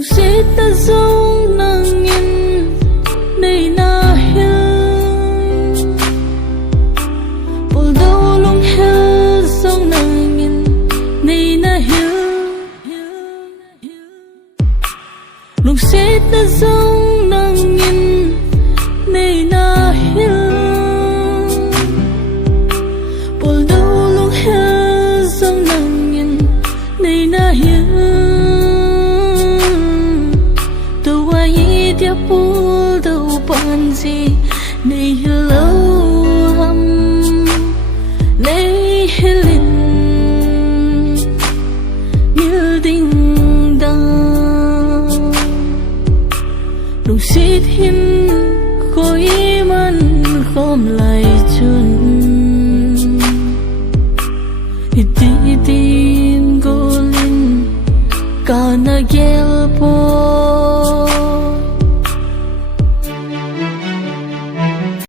nung xít ta giống nàng nhìn này na hill bồ đâu lung hill giống nàng nhìn này na hill nung xít ta giống nàng nhìn này na hill bồ đâu lung hill giống nàng nhìn này na hill dia pul đâu ban gì này lâu hầm này helin như đinh đăng nung xít hin khối man khom lại chun hiti tin golin kana gel po